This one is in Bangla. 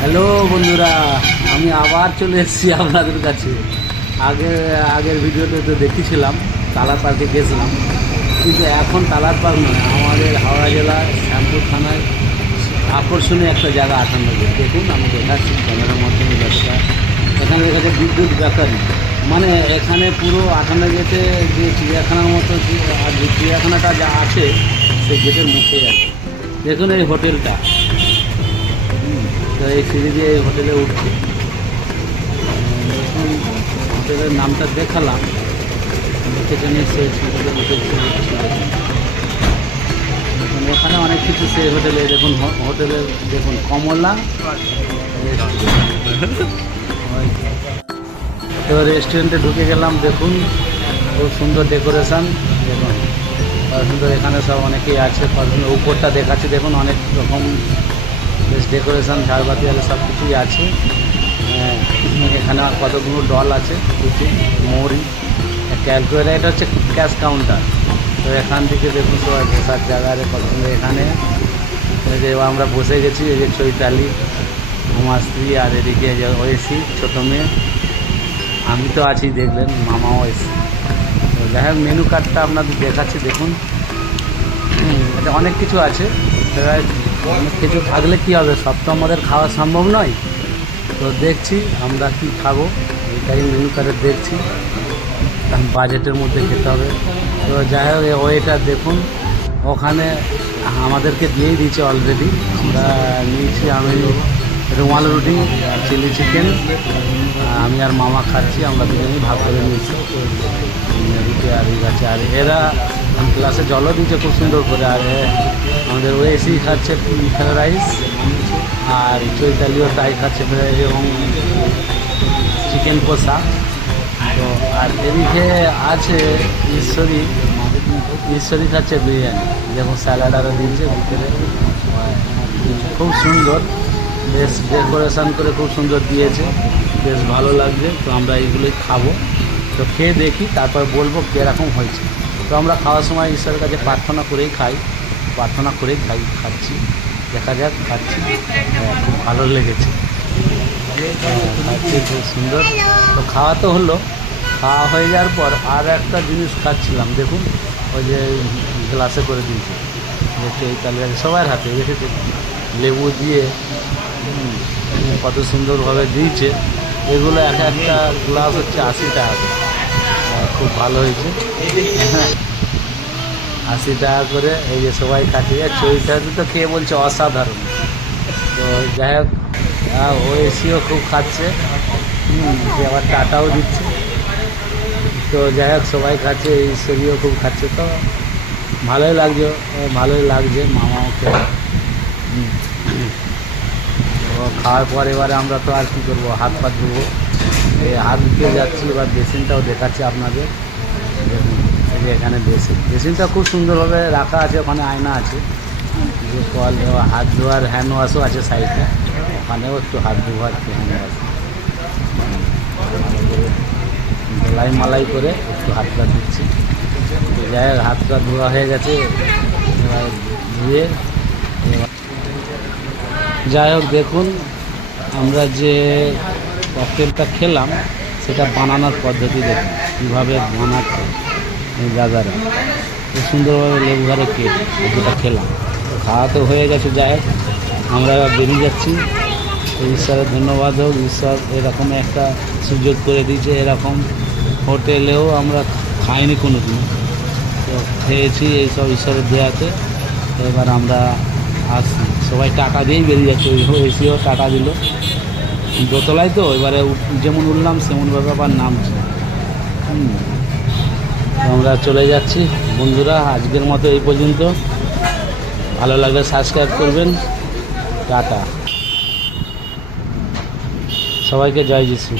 হ্যালো বন্ধুরা, আমি আবার চলে এসেছি আপনাদের কাছে। আগে, আগের ভিডিওতে তো দেখেছিলাম, তালার পার্কে গেছিলাম। কিন্তু এখন তালার পার্ক নয়, আমাদের হাওড়া জেলার শ্যামপুর থানায় আকর্ষণীয় একটা জায়গা আটান্ন দেখুন, আমি দেখাচ্ছি, ক্যামেরার মাধ্যমে ব্যবসা এখানে দেখাচ্ছে বিদ্যুৎ বেকারি মানে এখানে পুরো আটান্ন গেটে যে চিড়িয়াখানার মতো যে চিড়িয়াখানাটা যা আছে সেই গেটের মুখে আছে। দেখুন এই হোটেলটা। এই সিঁড়ি দিয়ে এই হোটেলে উঠছে। এখন হোটেলের নামটা দেখালাম। দেখেছেন সেই হোটেলে দেখুন এখানে অনেক কিছু সেই হোটেলে, দেখুন হোটেলে দেখুন, কমলা তো রেস্টুরেন্টে ঢুকে গেলাম, দেখুন, খুব সুন্দর ডেকোরেশন দেখুন। সুন্দর এখানে সব অনেকেই আছে উপরটা দেখাচ্ছে, দেখুন, অনেক রকম বেশ ডেকোরেশন ঝাড়বাতি আছে সব কিছুই আছে। হ্যাঁ, এখানে কতগুলো ডল আছে কিছু মৌরি ক্যালকুলেটার এটা হচ্ছে ক্যাশ কাউন্টার তো এখান থেকে দেখুন সবাই বসার জায়গা কত এখানে। যে আমরা বসে গেছি এই যে চৈতালি আমার স্ত্রী আর এদিকে যে ওয়েসি ছোটো মেয়ে। আমি তো আছি দেখলেন মামাও এসে তো যাই হোক মেনু কার্ডটা আপনাদের দেখাচ্ছি দেখুন। এটা অনেক কিছু আছে। অনেক কিছু থাকলে কী হবে? সব তো আমাদের খাওয়া সম্ভব নয়। তো দেখছি আমরা কি খাব। এটাই মেনু কার্ডে দেখছি। বাজেটের মধ্যে খেতে হবে। তো যাই হোক ওয়েটা দেখুন। ওখানে আমাদেরকে দিয়েই দিয়েছে অলরেডি আমরা নিয়েছি, আমি, রুমাল রুটি, চিলি চিকেন। আমি আর মামা খাচ্ছি, আমরা দুজনেই ভাগ করে নিয়েছি। রুটি আর এই আছে আর এরা ক্লাসে জলও দিয়েছে খুব সুন্দর করে। আর আমাদের ওয়েসি খাচ্ছে ফ্রাইড রাইস আর চৈতালিও তাই খাচ্ছে এবং চিকেন কষা। তো আর এদিকে আছে ঈশ্বরী। ঈশ্বরী খাচ্ছে বিরিয়ানি। যেমন স্যালাড আরও দিয়েছে ভিতরে। খুব সুন্দর। বেশ ডেকোরেশন করে খুব সুন্দর দিয়েছে। বেশ ভালো লাগছে। তো আমরা এইগুলোই খাব। তো খেয়ে দেখি, তারপর বলব কীরকম হয়েছে। তো আমরা খাওয়ার সময় ঈশ্বরের কাছে প্রার্থনা করেই খাই। প্রার্থনা করেই খাই খাচ্ছি। দেখা যাক খাচ্ছি। হ্যাঁ, খুব ভালো লেগেছে। হ্যাঁ, খাচ্ছি খুব সুন্দর। তো খাওয়া তো হলো। খাওয়া হয়ে যাওয়ার পর আর একটা জিনিস খাচ্ছিলাম। দেখুন ওই যে গ্লাসে করে দিয়েছে। দেখতে এই তালিকা সবার হাতে দেখেছে। লেবু দিয়ে কত সুন্দরভাবে দিয়েছে। এগুলো এক একটা গ্লাস হচ্ছে আশি টাকা। খুব ভালো হয়েছে। আশি টাকা করে এই যে সবাই কাটিয়ে চৈতালি তো খেয়ে বলছে অসাধারণ। তো যাই হোক ও এসিও খুব খাচ্ছে। আবার টাটাও দিচ্ছে। তো যাই হোক, সবাই খাচ্ছে ঈশ্বরীও খুব খাচ্ছে। তো ভালোই লাগছে ভালোই লাগছে মামা হুম। খাওয়ার পর এবারে আমরা তো আর কী করব, হাত পা ধুবো। এই হাত ধুতে যাচ্ছি, এবার বেসিনটাও দেখাচ্ছি আপনাদের। দেখুন। এখানে বেসিন। বেসিনটা খুব সুন্দরভাবে রাখা আছে, ওখানে আয়না আছে। যে কল দেওয়া, হাত ধোয়ার হ্যান্ড ওয়াশও আছে সাইডে ওখানেও একটু হাত ধোয়ার হ্যান্ড ওয়াশ ধলাই মালাই করে একটু হাতটা দিচ্ছি যাই হোক হাতটা ধোয়া হয়ে গেছে। এবার ধুয়ে যাই হোক, দেখুন, আমরা যে ককটেলটা খেলাম, সেটা বানানোর পদ্ধতি দেখুন। কীভাবে বানাচ্ছে এই দাদারা খুব সুন্দরভাবে লেবু ঘরে কেক যেটা খেলাম। খাওয়া তো হয়ে গেছে, যাই আমরা বেরিয়ে যাচ্ছি। ঈশ্বরের ধন্যবাদ হোক। ঈশ্বর এরকম একটা সুযোগ করে দিয়েছে, এরকম হোটেলেও আমরা খাইনি কোনো দিন তো খেয়েছি এইসব ঈশ্বরের দেয়াতে। এবার আমরা আসছি। সবাই টাকা দিয়েই বেরিয়ে যাচ্ছে। এসিও টাকা দিল। দোতলায় তো, এবারে যেমন উঠলাম, সেমনভাবে আবার নামছি। হুম। আমরা চলে যাচ্ছি। বন্ধুরা, আজকের মতো এই পর্যন্ত। ভালো লাগলে সাবস্ক্রাইব করবেন। টাটা। সবাইকে জয় যিশু।